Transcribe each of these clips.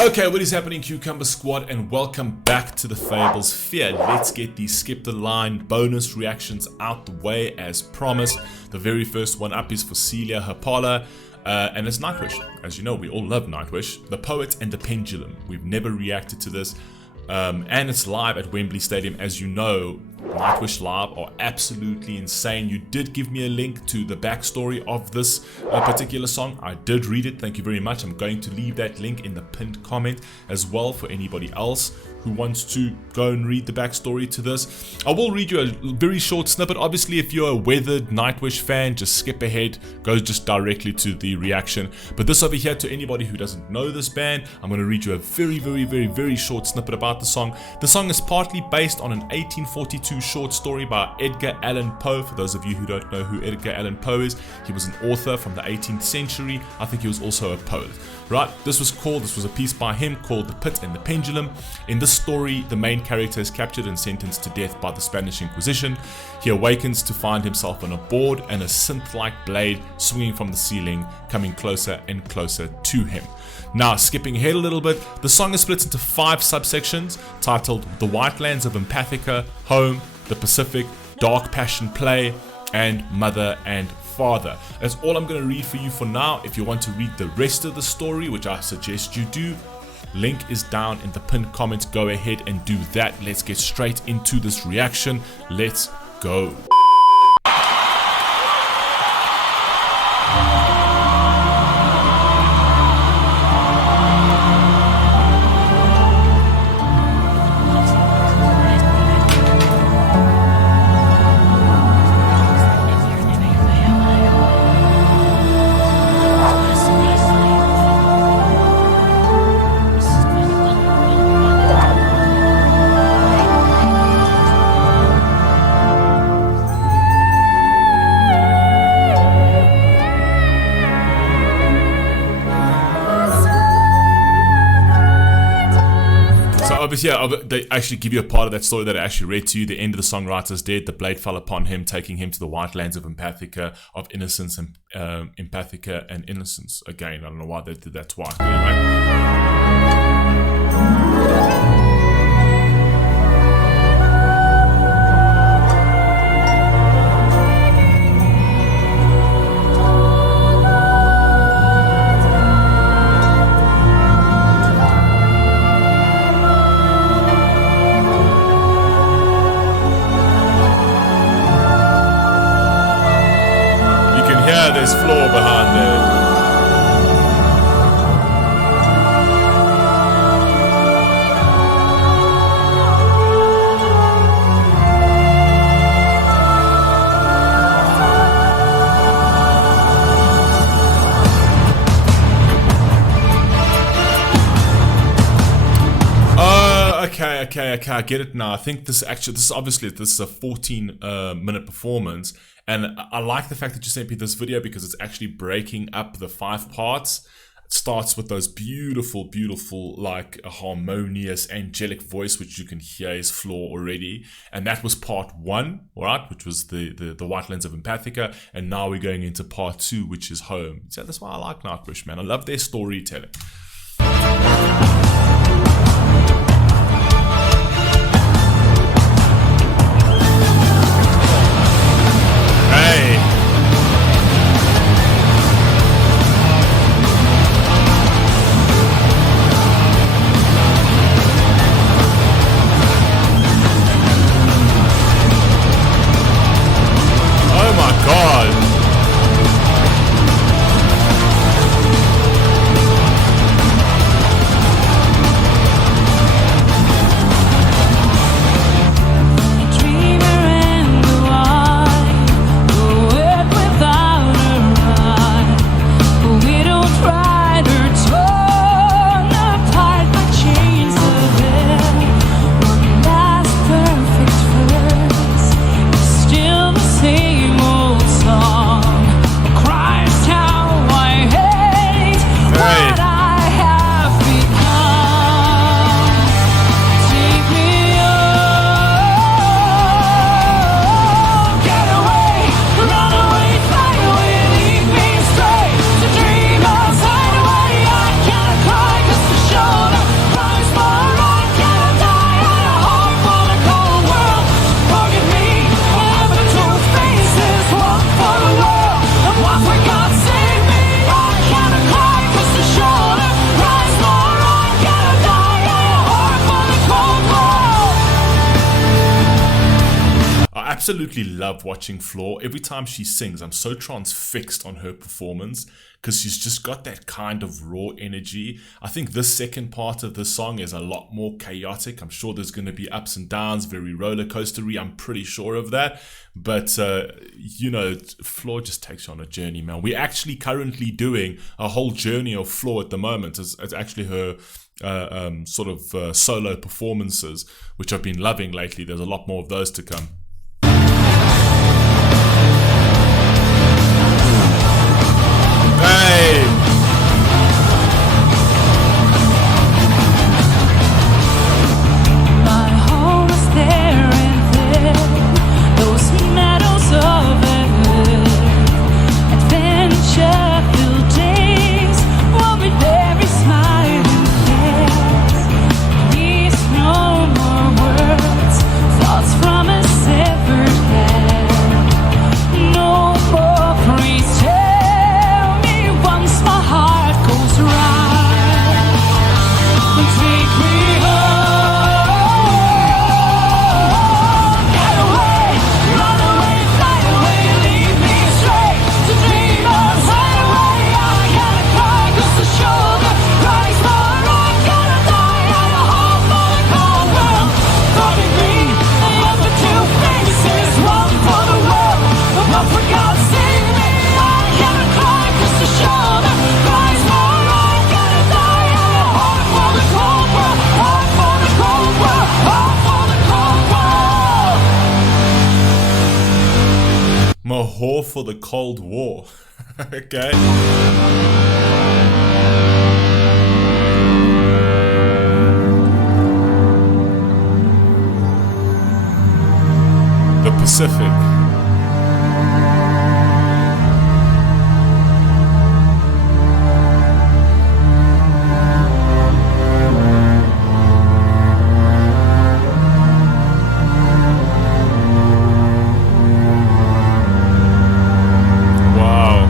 Okay, what is happening, Cucumber Squad, and welcome back to the Fables Fear. Let's get these Skip the Line bonus reactions out the way as promised. The very first one up is for Celia Hapala, and it's Nightwish. As you know, we all love Nightwish. The Poet and the Pendulum. We've never reacted to this, and it's live at Wembley Stadium. As you know, Nightwish live are absolutely insane. You did give me a link to the backstory of this particular song. I did read it, thank you very much. I'm going to leave that link in the pinned comment as well for anybody else who wants to go and read the backstory to this. I will read you a very short snippet. Obviously, if you're a weathered Nightwish fan, just skip ahead, go just directly to the reaction. But this over here, to anybody who doesn't know this band, I'm going to read you a very short snippet about the song. The song is partly based on an 1842 short story by Edgar Allan Poe. For those of you who don't know who Edgar Allan Poe is, he was an author from the 18th century. I think he was also a poet. Right, this was a piece by him called The Pit and the Pendulum. In this story, the main character is captured and sentenced to death by the Spanish Inquisition. He awakens to find himself on a board and a synth-like blade swinging from the ceiling, coming closer and closer to him. Now, skipping ahead a little bit, the song is split into 5 subsections titled The White Lands of Empathica, Home, The Pacific, Dark Passion Play, and Mother and Father. That's all I'm going to read for you for now. If you want to read the rest of the story, which I suggest you do, link is down in the pinned comments. Go ahead and do that. Let's get straight into this reaction. Let's go. Obviously, yeah, they actually give you a part of that story that I actually read to you. The end of the songwriter's dead. The blade fell upon him, taking him to the white lands of Empathica, of innocence and Empathica and innocence. Again, I don't know why they did that twice. But anyway. There's floor behind there. Okay, I get it now. I think this is a 14-minute performance, and I like the fact that you sent me this video because it's actually breaking up the 5 parts. It starts with those beautiful, like a harmonious, angelic voice, which you can hear is Floor already, and that was part 1, all right, which was the White Lands of Empathica, and now we're going into part 2, which is Home. So that's why I like Nightwish, man. I love their storytelling. absolutely love watching Floor. Every time she sings, I'm so transfixed on her performance because she's just got that kind of raw energy. I think this second part of the song is a lot more chaotic. I'm sure there's going to be ups and downs, very roller coastery. I'm pretty sure of that. But, Floor just takes you on a journey, man. We're actually currently doing a whole journey of Floor at the moment. It's actually her solo performances, which I've been loving lately. There's a lot more of those to come. Hey! My home is there and there, those medals of it, adventure-filled days will be very smiling face. These no more words, thoughts from a severed head. No more please tell me once my heart goes right. Take me home. Get away, run away, fly away, leave me straight to dreamers. Hide away, I gotta cry 'cause the shoulder cries more. I gotta die at a home for the cold world. Calling me, the other two faces, one for the world, but for God's sake me, I gotta cry 'cause the shoulder cries more. I gotta die at a home for the cold world, home for the cold world, home for the cold world. My whore for the Cold War. Okay. The Pacific. Wow.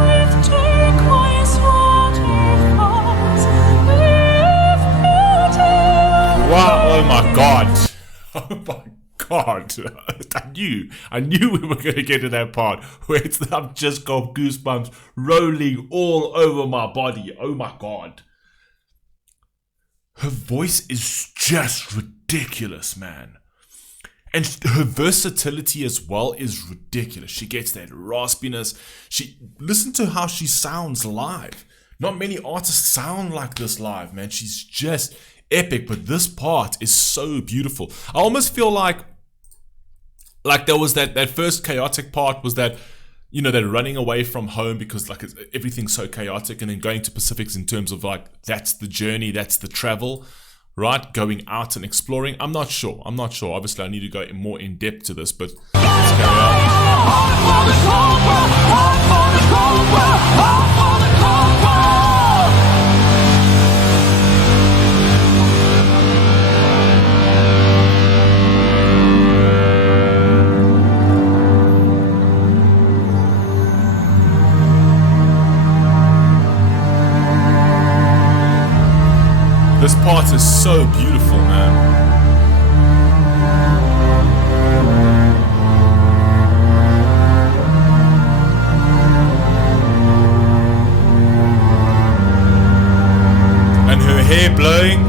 With turquoise waterfalls, with beauty. Wow, oh my god. Oh my god. I knew we were going to get to that part where I've just got goosebumps rolling all over my body. Oh my god. Her voice is just ridiculous, man. And her versatility as well is ridiculous. She gets that raspiness. Listen to how she sounds live. Not many artists sound like this live, man. She's just epic, but this part is so beautiful. I almost feel like there was that first chaotic part was that, that running away from home because everything's so chaotic, and then going to Pacifics in terms of that's the journey, that's the travel, right? Going out and exploring. I'm not sure. Obviously, I need to go more in depth to this, but let's carry on. This part is so beautiful, man. And her hair blowing.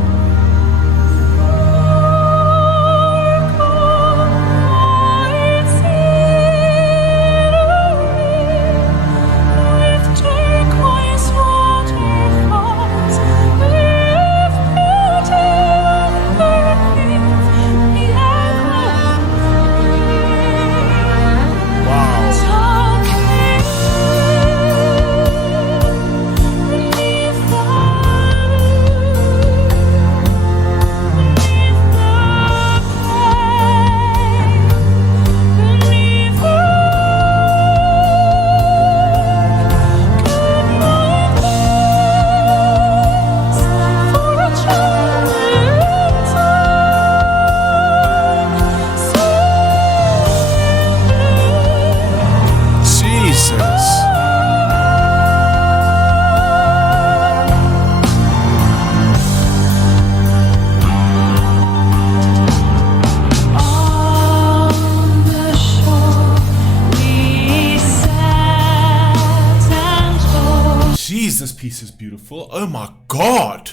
Jeez, this piece is beautiful. Oh my god.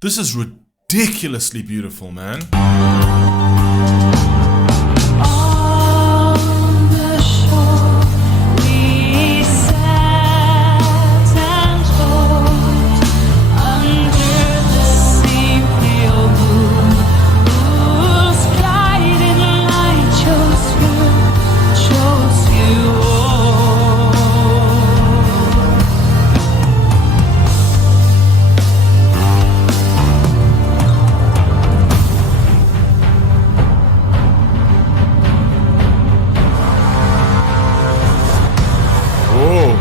This is ridiculously beautiful, man. On the shore we sat and talked under the sea pale moon, whose guiding light chose you all. Oh.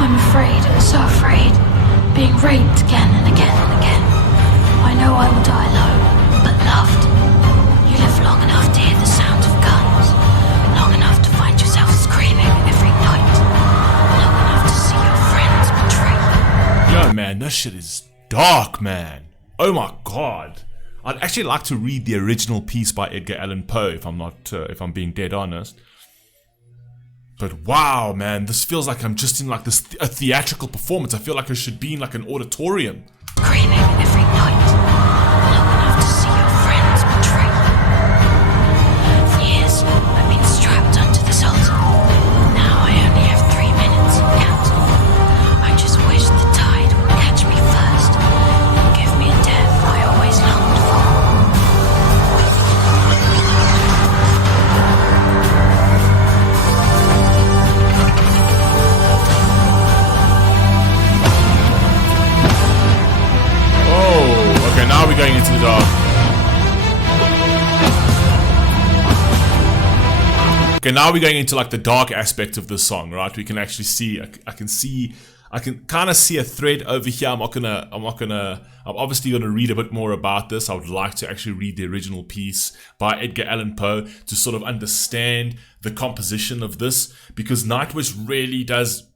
I'm afraid, so afraid, being raped again and again and again. I know I will die alone, but loved. You live long enough to hear the sound of guns, long enough to find yourself screaming every night, long enough to see your friends betray you. Yo, man, this shit is dark, man. Oh my god. I'd actually like to read the original piece by Edgar Allan Poe, if I'm being dead honest. But wow, man, this feels like I'm just in like this a theatrical performance. I feel like I should be in like an auditorium. Screaming every night, long enough to see your friends betray you. For years, I've been strapped onto this altar. Now I only have 3 minutes and counting. I just wish the tide would catch me first and give me a death I always longed for. Oh, okay, now we're going into the dark. Okay, now we're going into like the dark aspect of the song, right? We can actually see, I can kind of see a thread over here. I'm obviously gonna read a bit more about this. I would like to actually read the original piece by Edgar Allan Poe to sort of understand the composition of this, because Nightwish really does.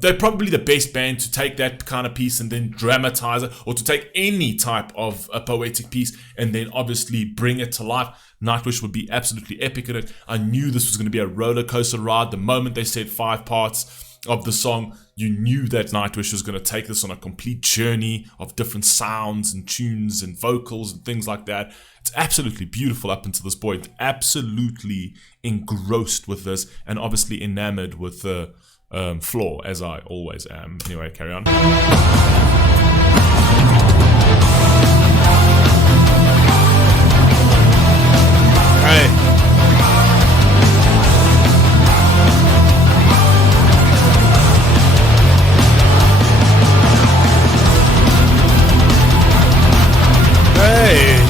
They're probably the best band to take that kind of piece and then dramatize it, or to take any type of a poetic piece and then obviously bring it to life. Nightwish would be absolutely epic at it. I knew this was going to be a roller coaster ride. The moment they said 5 parts of the song, you knew that Nightwish was going to take this on a complete journey of different sounds and tunes and vocals and things like that. It's absolutely beautiful up until this point. Absolutely engrossed with this, and obviously enamored with the floor, as I always am. Anyway, carry on. Hey. Hey.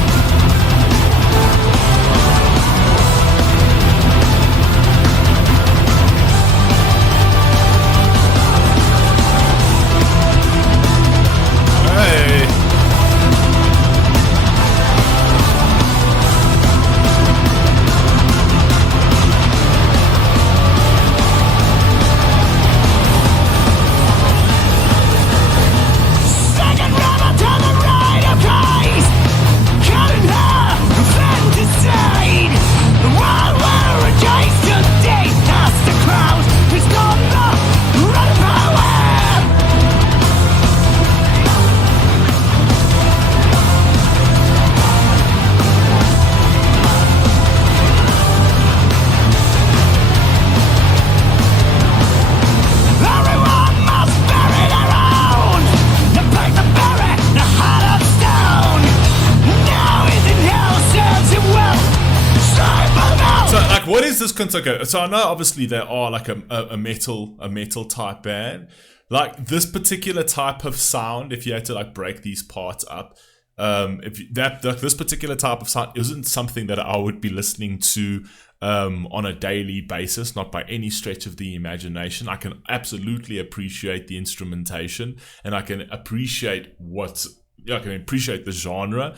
What is this concept? So I know obviously there are like a metal type band. Like this particular type of sound, if you had to like break these parts up, this particular type of sound isn't something that I would be listening to on a daily basis, not by any stretch of the imagination. I can absolutely appreciate the instrumentation, and I can appreciate the genre.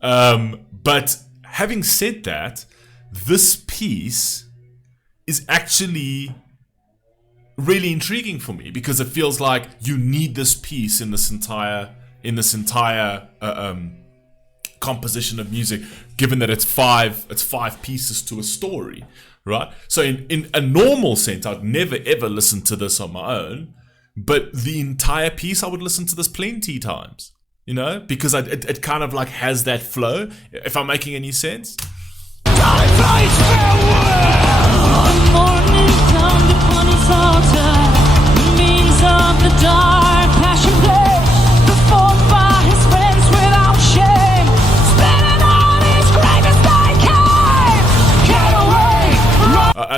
But having said that, this piece is actually really intriguing for me, because it feels like you need this piece in this entire composition of music, given that it's five pieces to a story, right? So in a normal sense, I'd never ever listen to this on my own, but the entire piece I would listen to this plenty times, you know, because it kind of like has that flow, if I'm making any sense.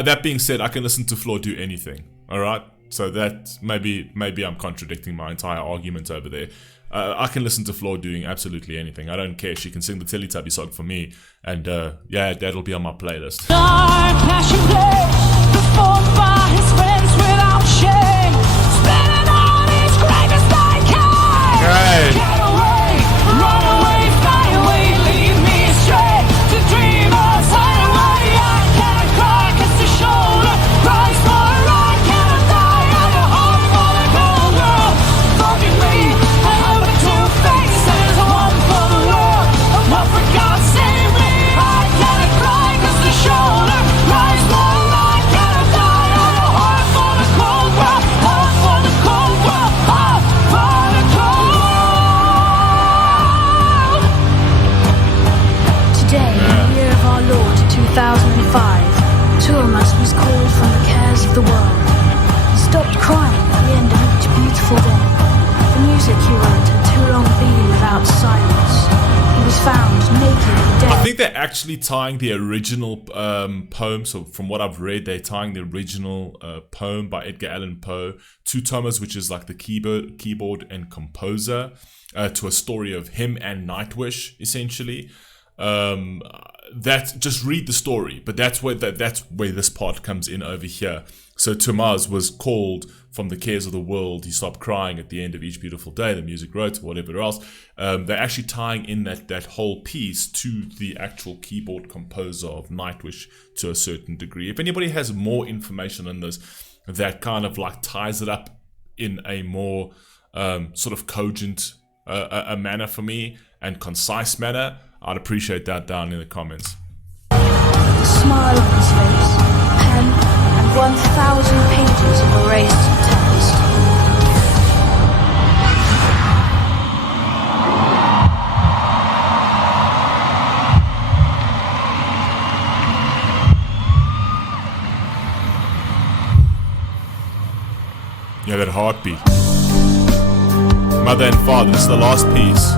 That being said, I can listen to Floor do anything, alright? So that, maybe I'm contradicting my entire argument over there. I can listen to Floor doing absolutely anything. I don't care. She can sing the Teletubby song for me, and yeah, that'll be on my playlist. Dark passion play, performed by his friends without shame, spinning on his grave as they came. Right. Get away, run away, fly away, leave me astray to dreamers hideaway. I can't cry 'cause the shoulder cries more. I can't die at a home for the cold world. Forgive me, I have two faces, one for the world, and one for God save me. I can't cry 'cause the shoulder cries more. I can't die at a home for the cold world, home for the cold world, home for the cold. Today, in the year of our Lord 2005, two of us was called from the cares of the world and stopped crying at the end of each beautiful day. The music he wrote had too long been without silence. He was found naked and dead. I think they're actually tying the original poem. So from what I've read, they're tying the original poem by Edgar Allan Poe to Thomas, which is like the keyboard and composer, to a story of him and Nightwish, essentially. That just read the story, but that's where this part comes in over here. So Thomas was called from the cares of the world. He stopped crying at the end of each beautiful day. The music wrote, whatever else. They're actually tying in that whole piece to the actual keyboard composer of Nightwish to a certain degree. If anybody has more information on this, that kind of like ties it up in a more sort of cogent a manner for me and concise manner, I'd appreciate that down in the comments. The smile on his face, pen, and 1,000 pages of erased text. Yeah, that heartbeat. Mother and father, this is the last piece.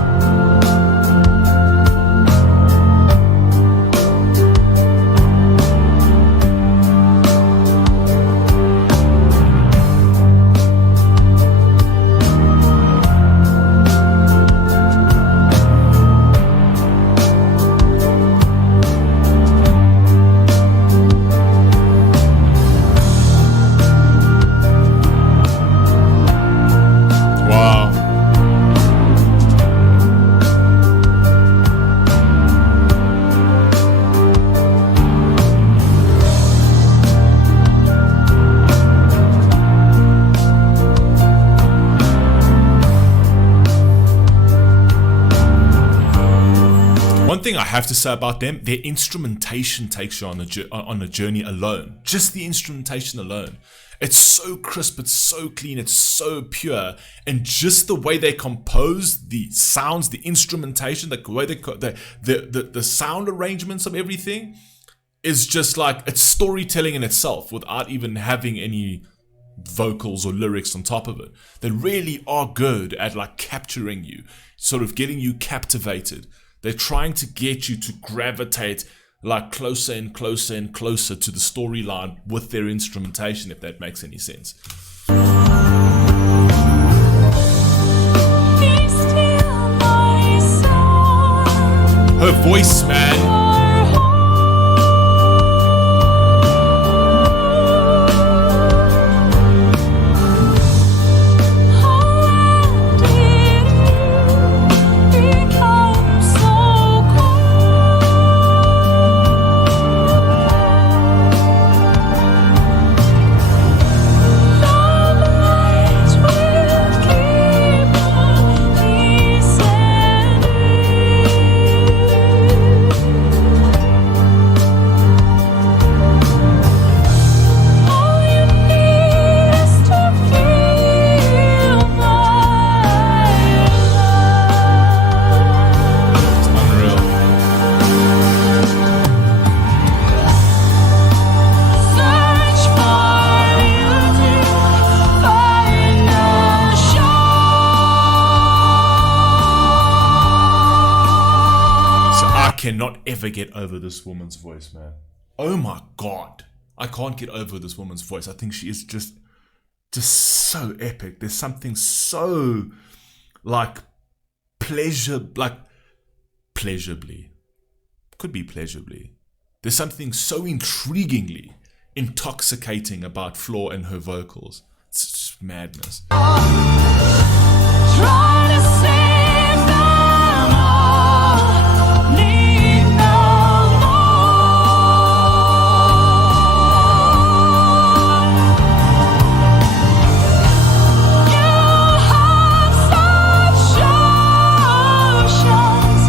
Thing I have to say about them, their instrumentation takes you on a journey alone. Just the instrumentation alone. It's so crisp, it's so clean, it's so pure, and just the way they compose the sounds, the instrumentation, the way the sound arrangements of everything is just like, it's storytelling in itself without even having any vocals or lyrics on top of it. They really are good at like capturing you, sort of getting you captivated. They're trying to get you to gravitate like closer and closer and closer to the storyline with their instrumentation, if that makes any sense. Her voice, man. cannot ever get over this woman's voice, man. Oh my God. I can't get over this woman's voice. I think she is just so epic. There's something so pleasurably. Could be pleasurably. There's something so intriguingly intoxicating about Floor and her vocals. It's just madness. Try to save them all. Need no more. You have such oceans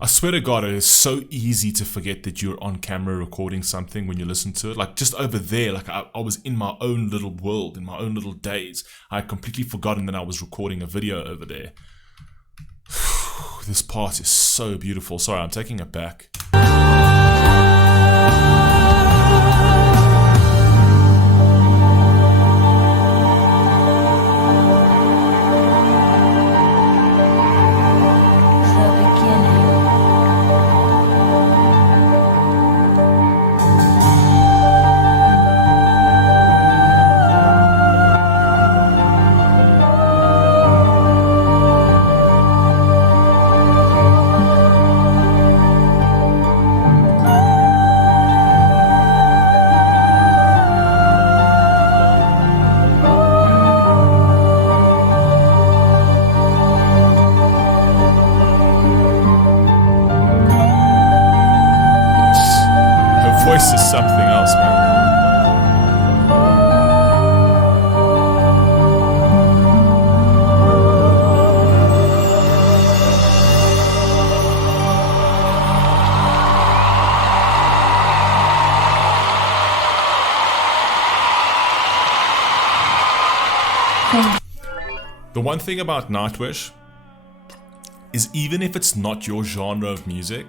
I swear to God, it is so easy to forget that you're on camera recording something when you listen to it. Like just over there, like I was in my own little world, in my own little days. I had completely forgotten that I was recording a video over there. This part is so beautiful. Sorry, I'm taking it back. Voice is something else, man. The one thing about Nightwish is even if it's not your genre of music,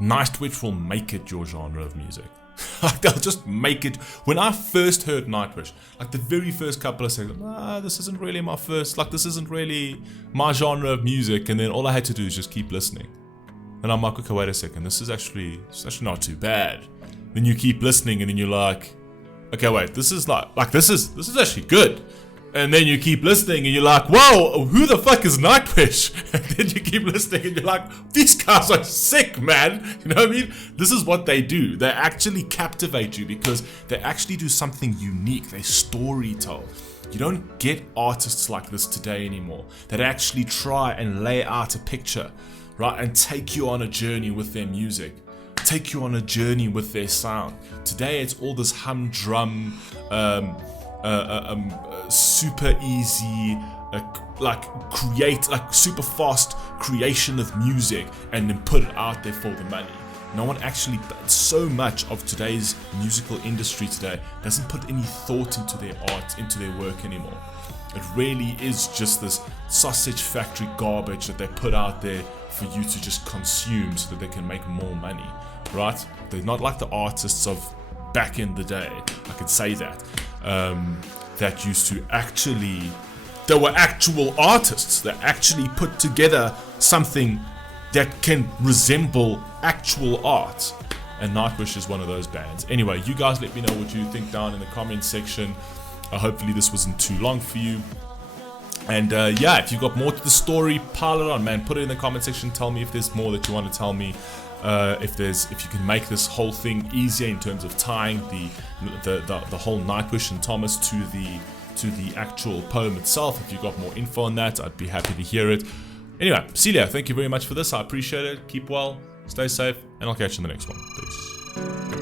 Nightwish will make it your genre of music. Like they'll just make it. When I first heard Nightwish, like the very first couple of seconds, this isn't really my first, like this isn't really my genre of music. And then all I had to do is just keep listening. And I'm like, okay, wait a second, it's actually not too bad. Then you keep listening and then you're like, okay, wait, this is this is actually good. And then you keep listening and you're like, whoa, who the fuck is Nightwish? And then you keep listening and you're like, these guys are sick, man. You know what I mean? This is what they do. They actually captivate you because they actually do something unique. They storytell. You don't get artists like this today anymore that actually try and lay out a picture, right? And take you on a journey with their music. Take you on a journey with their sound. Today it's all this humdrum, super easy, super fast creation of music and then put it out there for the money. No one actually, so much of today's musical industry today doesn't put any thought into their art, into their work anymore. It really is just this sausage factory garbage that they put out there for you to just consume so that they can make more money, right? They're not like the artists of back in the day, I could say that. That used to actually, they were actual artists that actually put together something that can resemble actual art. And Nightwish is one of those bands. Anyway, you guys let me know what you think down in the comment section. Hopefully this wasn't too long for you. And yeah, if you got more to the story, pile it on, man. Put it in the comment section. Tell me if there's more that you want to tell me. If you can make this whole thing easier in terms of tying the whole Nightwish and Thomas to the actual poem itself. If you got more info on that, I'd be happy to hear it. Anyway, Celia, thank you very much for this. I appreciate it. Keep well, stay safe, and I'll catch you in the next one. Peace.